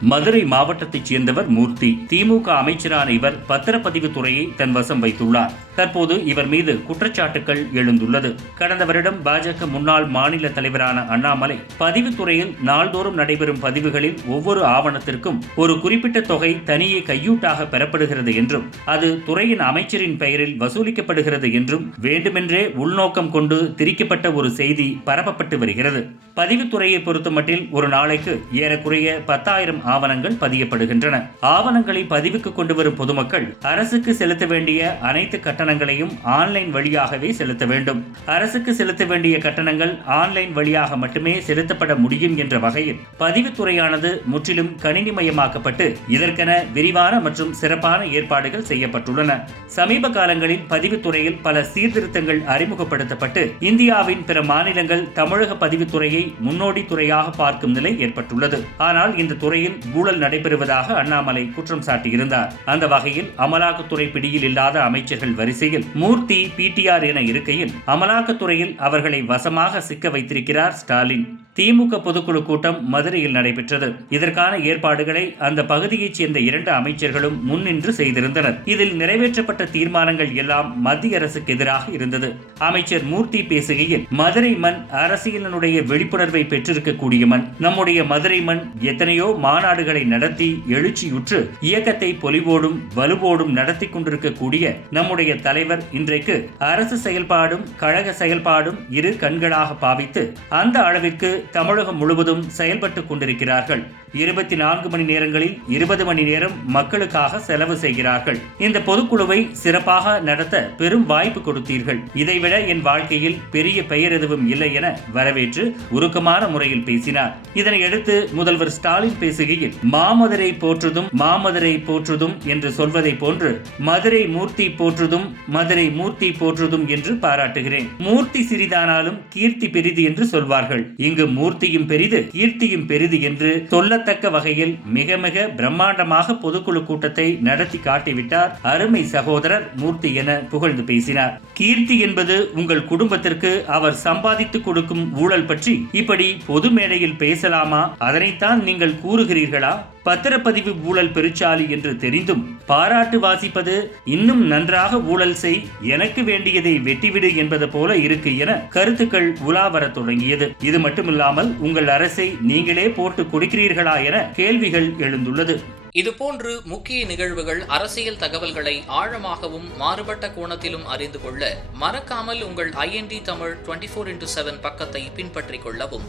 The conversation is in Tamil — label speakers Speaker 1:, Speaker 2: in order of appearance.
Speaker 1: மதுரை மாவட்டத்தைச் சேர்ந்தவர் மூர்த்தி. திமுக அமைச்சரான இவர் பத்திரப்பதிவு துறையை தன் வசம் வைத்துள்ளார். தற்போது இவர் மீது குற்றச்சாட்டுகள் எழுந்துள்ளது. கடந்த வருடம் பாஜக முன்னாள் மாநில தலைவரான அண்ணாமலை பதிவுத்துறையில் நாள்தோறும் நடைபெறும் பதிவுகளில் ஒவ்வொரு ஆவணத்திற்கும் ஒரு குறிப்பிட்ட தொகை தனியே கையூட்டாக பெறப்படுகிறது என்றும் அது துறையின் அமைச்சரின் பெயரில் வசூலிக்கப்படுகிறது என்றும் வேண்டுமென்றே உள்நோக்கம் கொண்டு திரிக்கப்பட்ட ஒரு செய்தி பரப்பப்பட்டு வருகிறது. பதிவுத்துறையை பொறுத்தமட்டில் ஒரு நாளைக்கு ஏறக்குறைய பத்தாயிரம் ஆவணங்கள் பதியப்படுகின்றன. ஆவணங்களை பதிவுக்கு கொண்டு வரும் பொதுமக்கள் அரசுக்கு செலுத்த வேண்டிய அனைத்து கட்டணங்களையும் ஆன்லைன் வழியாகவே செலுத்த வேண்டும். அரசுக்கு செலுத்த வேண்டிய கட்டணங்கள் ஆன்லைன் வழியாக மட்டுமே செலுத்தப்பட முடியும் என்ற வகையில் பதிவுத்துறையானது முற்றிலும் கணினிமயமாக்கப்பட்டு இதற்கென விரிவான மற்றும் சிறப்பான ஏற்பாடுகள் செய்யப்பட்டுள்ளன. சமீப காலங்களில் பதிவுத்துறையில் பல சீர்திருத்தங்கள் அறிமுகப்படுத்தப்பட்டு இந்தியாவின் பிற மாநிலங்கள் தமிழக பதிவுத்துறையை முன்னோடி துறையாக பார்க்கும் நிலை ஏற்பட்டுள்ளது. ஆனால் இந்த துறையில் ஊழல் நடைபெறுவதாக அண்ணாமலை குற்றம் சாட்டியிருந்தார். அந்த வகையில் அமலாக்கத்துறை பிடியில் இல்லாத அமைச்சர்கள் வரிசை வரிசையில் மூர்த்தி பிடிஆர் என இருக்கையில் அமலாக்கத்துறையில் அவர்களை வசமாக சிக்க வைத்திருக்கிறார் ஸ்டாலின். திமுக பொதுக்குழு கூட்டம் மதுரையில் நடைபெற்றது. இதற்கான ஏற்பாடுகளை அந்த பகுதியைச் சேர்ந்த இரண்டு அமைச்சர்களும் முன்னின்று செய்திருந்தனர். இதில் நிறைவேற்றப்பட்ட தீர்மானங்கள் எல்லாம் மத்திய அரசுக்கு எதிராக இருந்தது. அமைச்சர் மூர்த்தி பேசுகையில் மதுரை மண் அரசியலினுடைய விழிப்புணர்வை பெற்றிருக்கக்கூடிய மண். நம்முடைய மதுரை மண் எத்தனையோ மாநாடுகளை நடத்தி எழுச்சியுற்று இயக்கத்தை பொலிவோடும் வலுவோடும் நடத்தி கொண்டிருக்கக்கூடிய நம்முடைய தலைவர் இன்றைக்கு அரசு செயல்பாடும் கழக செயல்பாடும் இரு கண்களாக பாவித்து அந்த அளவிற்கு தமிழகம் முழுவதும் செயல்பட்டு கொண்டிருக்கிறார்கள். இருபத்தி நான்கு மணி நேரங்களில் இருபது மணி நேரம் மக்களுக்காக செலவு செய்கிறார்கள். இந்த பொதுக்குழுவை சிறப்பாக நடத்த பெரும் வாய்ப்பு கொடுத்தீர்கள். இதைவிட என் வாழ்க்கையில் பெரிய பெயர் எதுவும் இல்லை என வரவேற்று உருக்கமான முறையில் பேசினார். இதனையடுத்து முதல்வர் ஸ்டாலின் பேசுகையில் மாமதுரை போற்றுதும் மாமதுரை போற்றுதும் என்று சொல்வதை போன்று மதுரை மூர்த்தி போற்றுதும் மதுரை மூர்த்தி போற்றுதும் என்று பாராட்டுகிறேன். மூர்த்தி சிறிதானாலும் கீர்த்தி பெரிது என்று சொல்வார்கள். இங்கு மூர்த்தியும் பெரிது கீர்த்தியும் பெரிது என்று சொல்லத்தக்க வகையில் மிக மிக பிரம்மாண்டமாக பொதுக்குழு கூட்டத்தை நடத்தி காட்டிவிட்டார் அருமை சகோதரர் மூர்த்தி என புகழ்ந்து பேசினார். கீர்த்தி என்பது உங்கள் குடும்பத்திற்கு அவர் சம்பாதித்து கொடுக்கும் ஊழல் பற்றி இப்படி பொது மேடையில் பேசலாமா? அதனைத்தான் நீங்கள் கூறுகிறீர்களா? பத்திரப்பதிவு ஊழல் பெருச்சாலி என்று தெரிந்தும் பாராட்டு வாசிப்பது இன்னும் நன்றாக ஊழல் செய் எனக்கு வேண்டியதை வெட்டிவிடு என்பது போல இருக்கு என கருத்துக்கள் உலா வரத் தொடங்கியது. இது மட்டுமில்லாமல் உங்கள் அரசை நீங்களே போட்டு கொடுக்கிறீர்களா என கேள்விகள் எழுந்துள்ளது.
Speaker 2: இதுபோன்று முக்கிய நிகழ்வுகள் அரசியல் தகவல்களை ஆழமாகவும் மாறுபட்ட கோணத்திலும் அறிந்து கொள்ள மறக்காமல் உங்கள் IND Tamil twenty four into seven பக்கத்தை பின்பற்றிக் கொள்ளவும்.